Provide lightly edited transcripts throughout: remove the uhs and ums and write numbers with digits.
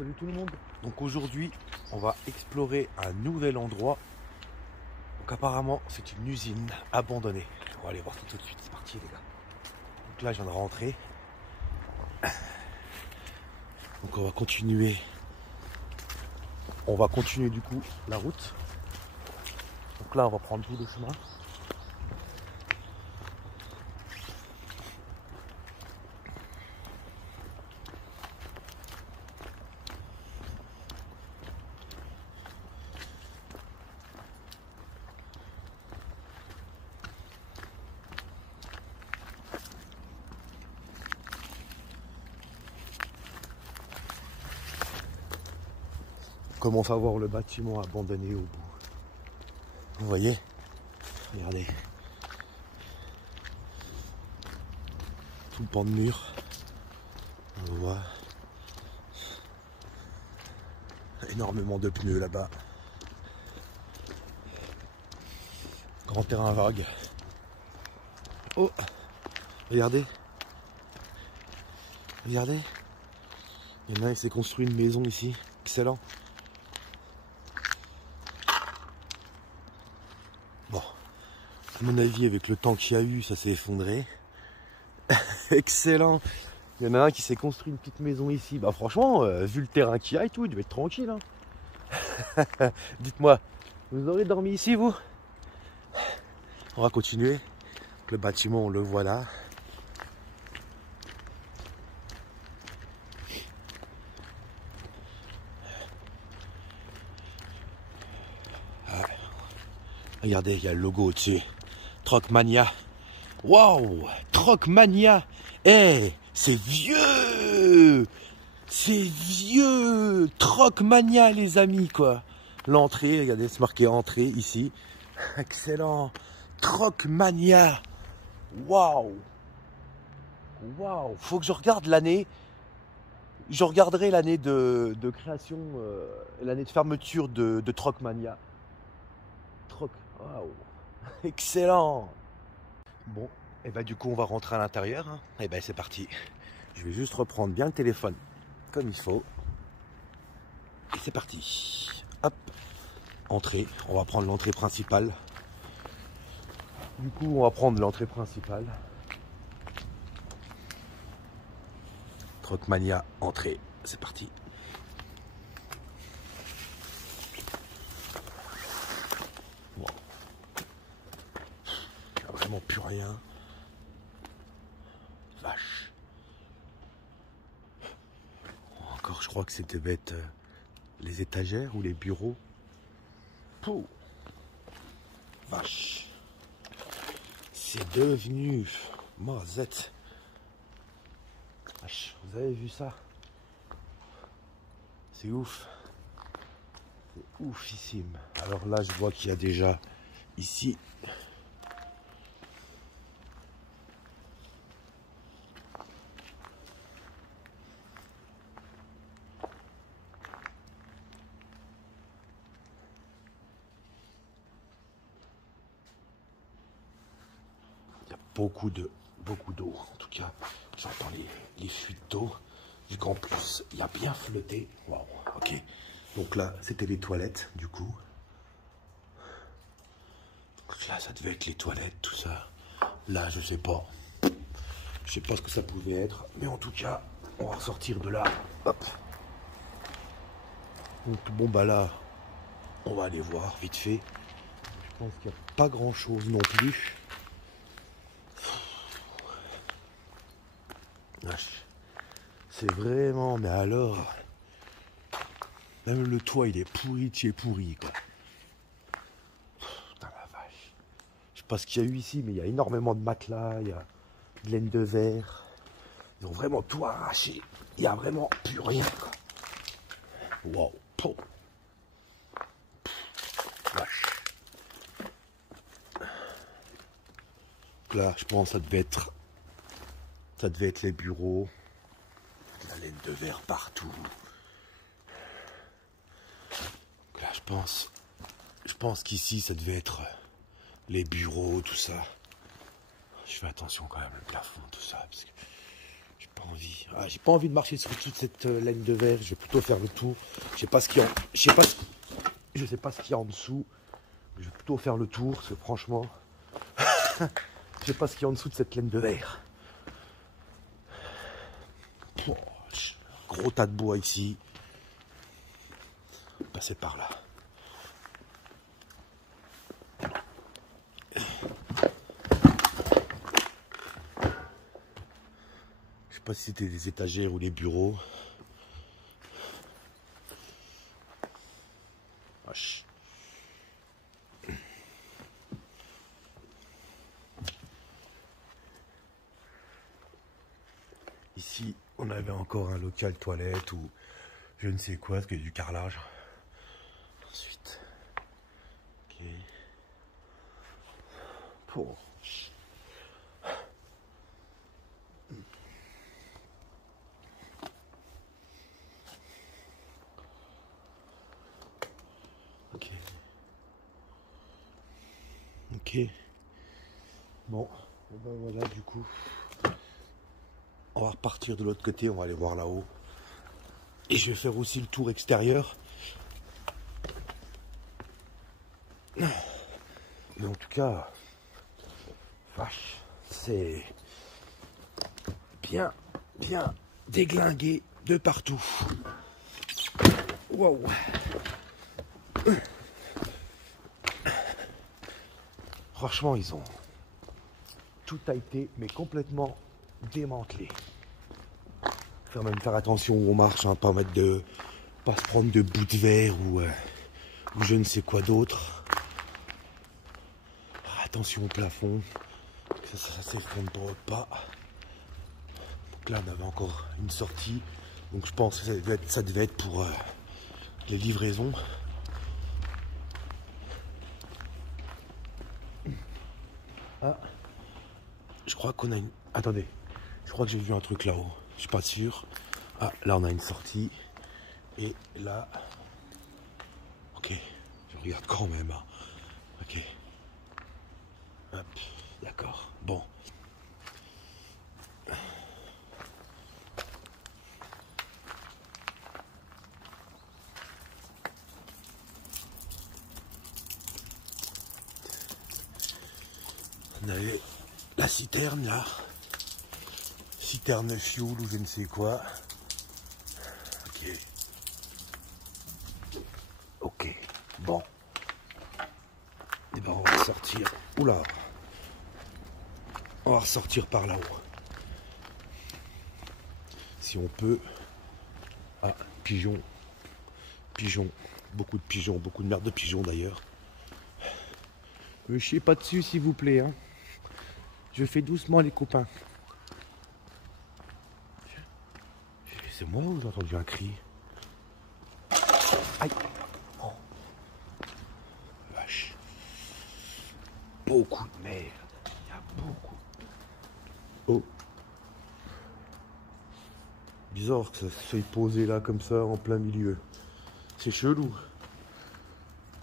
salut tout le monde. Donc aujourd'hui, on va explorer un nouvel endroit. Donc apparemment, c'est une usine abandonnée. On va aller voir ça tout de suite, c'est parti les gars. Donc là, je viens de rentrer. Donc on va continuer. On va continuer du coup la route. Donc là, on va prendre tout le chemin. On commence à voir le bâtiment abandonné au bout. Vous voyez? Regardez. Tout le pan de mur. On voit énormément de pneus là-bas. Grand terrain vague. Oh! Regardez. Regardez. Il y en a un qui s'est construit une maison ici. Excellent. Bon. À mon avis, avec le temps qu'il y a eu, ça s'est effondré. Excellent. Il y en a un qui s'est construit une petite maison ici. Bah franchement, vu le terrain qu'il y a et tout, il devait être tranquille. Hein. Dites-moi, vous aurez dormi ici, vous? On va continuer. Le bâtiment, on le voit là. Ah. Regardez, il y a le logo au-dessus. Truckmania. Waouh! Truckmania! Eh! C'est vieux! C'est vieux! Truckmania, les amis, quoi! L'entrée, regardez, c'est marqué entrée ici. Excellent! Truckmania! Waouh! Waouh! Faut que je regarde l'année. Je regarderai l'année de création, l'année de fermeture de Truckmania. Truck. Waouh! Excellent! Bon, et bah du coup on va rentrer à l'intérieur. Hein. Et bah c'est parti. Je vais juste reprendre bien le téléphone comme il faut. Et c'est parti. Hop. Entrée. On va prendre l'entrée principale. Du coup on va prendre l'entrée principale. Truckmania, entrée. C'est parti. Wow. Il n'y a vraiment plus rien. Vache. Encore, je crois que c'était bête. Les étagères ou les bureaux. Pouh. Vache. C'est devenu mazette. Vache. Vous avez vu ça? C'est ouf. C'est oufissime. Alors là, je vois qu'il y a déjà ici. Beaucoup d'eau, en tout cas, j'entends les fuites d'eau, vu qu'en plus, il y a bien flotté. Waouh, ok. Donc là, c'était les toilettes, du coup. Donc là, ça devait être les toilettes, tout ça. Là, je sais pas. Je sais pas ce que ça pouvait être, mais en tout cas, on va ressortir de là. Hop. Donc bon, bah là, on va aller voir vite fait. Je pense qu'il n'y a pas grand-chose non plus. C'est vraiment, mais alors, même le toit il est pourri, tu es pourri quoi. Putain la vache. Je sais pas ce qu'il y a eu ici, mais il y a énormément de matelas, il y a de laine de verre. Ils ont vraiment tout arraché. Il n'y a vraiment plus rien quoi. Wow. Pouf. Vache. Là, je pense que ça devait être les bureaux. La laine de verre partout. Là, je pense qu'ici, ça devait être les bureaux, tout ça. Je fais attention quand même, le plafond, tout ça, parce que j'ai Pas envie. Ah, j'ai pas envie de marcher sur toute cette laine de verre. Je vais plutôt faire le tour. Je sais pas ce qu'il y a. Je sais pas ce qu'il y a en dessous. Je vais plutôt faire le tour, parce que franchement, je sais pas ce qu'il y a en dessous de cette laine de verre. Oh, gros tas de bois ici. Passer par là. Je sais pas si c'était des étagères ou des bureaux. Wesh. Ici, on avait encore un local toilette ou je ne sais quoi, parce qu'il y a du carrelage. Ensuite, ok. Pour. Ok. Ok. Bon, ben voilà, du coup, on va repartir de l'autre côté, on va aller voir là-haut. Et je vais faire aussi le tour extérieur. Mais en tout cas, vache, c'est bien déglingué de partout. Waouh. Franchement, ils ont... Tout a été, mais complètement démantelé. Faire même faire attention où on marche, hein, pas se prendre de bouts de verre ou je ne sais quoi d'autre. Attention au plafond, que ça s'effondre pas. Donc là, on avait encore une sortie, donc je pense que ça devait être pour les livraisons. Ah, je crois qu'on a une... Attendez, je crois que j'ai vu un truc là-haut. Je suis pas sûr. Ah, là on a une sortie. Et là... Ok, je regarde quand même. Hein. Ok. Hop, d'accord. Bon. On avait la citerne là. Citerne fuel ou je ne sais quoi. Ok. Ok. Bon. Et ben on va sortir. Oula. On va ressortir par là-haut. Si on peut. Ah, pigeons. Pigeons. Beaucoup de pigeons. Beaucoup de merde de pigeons d'ailleurs. Ne chiez pas dessus s'il vous plaît. Hein. Je fais doucement les copains. C'est moi ou j'ai entendu un cri? Aïe. Oh. Vache. Beaucoup de merde. Il y a beaucoup. Oh. Bizarre que ça se fait poser là comme ça en plein milieu. C'est chelou.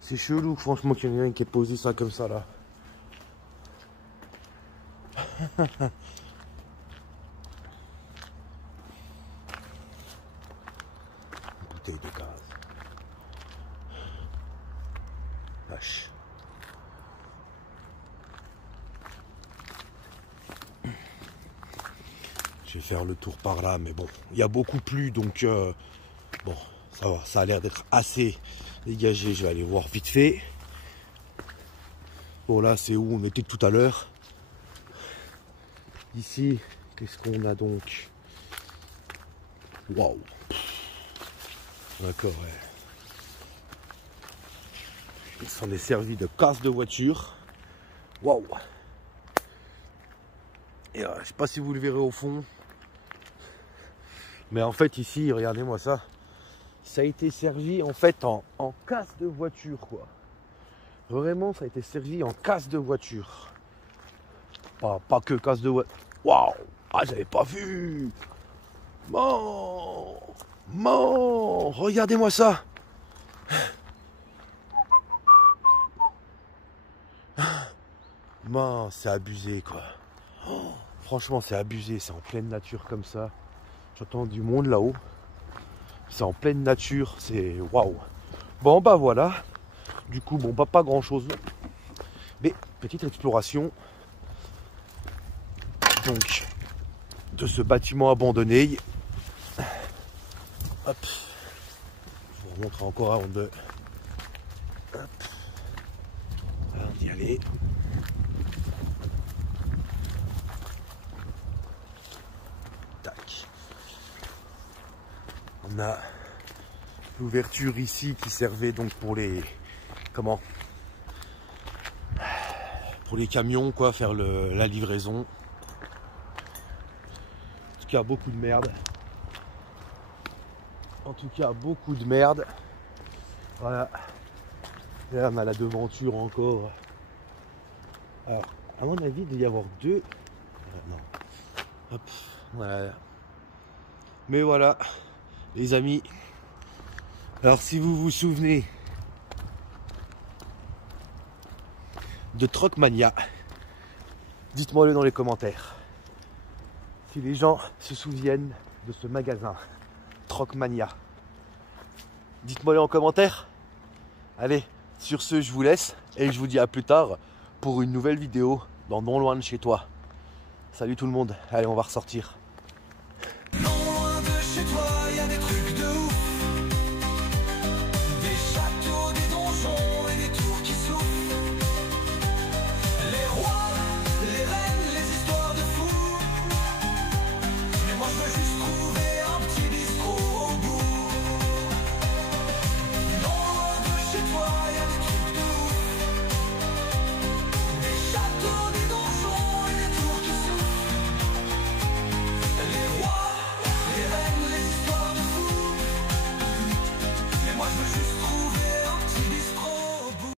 C'est chelou franchement qu'il y en ait un qui ait posé ça comme ça là. Bouteille de gaz. Vache. Je vais faire le tour par là, mais bon, il y a beaucoup plu, donc bon, ça va, ça a l'air d'être assez dégagé. Je vais aller voir vite fait. Bon, là, c'est où on était tout à l'heure. Ici, qu'est-ce qu'on a donc? Waouh! D'accord, ouais. Il s'en est servi de casse de voiture. Waouh! Et je sais pas si vous le verrez au fond. Mais en fait, ici, regardez-moi ça. Ça a été servi en fait en casse de voiture, quoi. Vraiment, ça a été servi en casse de voiture. Pas que casse de voiture. Waouh! Ah, j'avais pas vu! Regardez-moi ça! C'est abusé, quoi. Oh, Franchement, c'est abusé, c'est en pleine nature comme ça. J'entends du monde là-haut. C'est en pleine nature, c'est waouh. Bon, bah voilà. Du coup, bon, bah pas grand-chose. Mais petite exploration. Donc, de ce bâtiment abandonné. Hop. Je vous remontre encore avant de... Hop. Avant d'y aller. Tac. On a l'ouverture ici qui servait donc pour les... Comment? Pour les camions, quoi, faire la livraison. En tout cas, beaucoup de merde. En tout cas, beaucoup de merde. Voilà. Et là, on a la devanture encore. Alors, à mon avis, il doit y avoir deux. Non. Hop. Voilà. Mais voilà, les amis. Alors, si vous vous souvenez de Trockmania, dites-moi-le dans les commentaires. Si les gens se souviennent de ce magasin Trockmania, dites-moi-le en commentaire. Allez, sur ce, je vous laisse et je vous dis à plus tard pour une nouvelle vidéo dans Non Loin de Chez Toi. Salut tout le monde, allez, on va ressortir. Non loin de chez toi, y a des trucs de ouf. Des châteaux, des donjons et des tours qui soufflent. Les rois, les reines, les histoires de fous. Mais moi je veux juste trouver un petit bistrot au bout. Non loin de chez toi, y a des trucs de ouf. Des châteaux, des donjons et des tours qui soufflent. Les rois, les reines, les histoires de fous. Mais moi je veux juste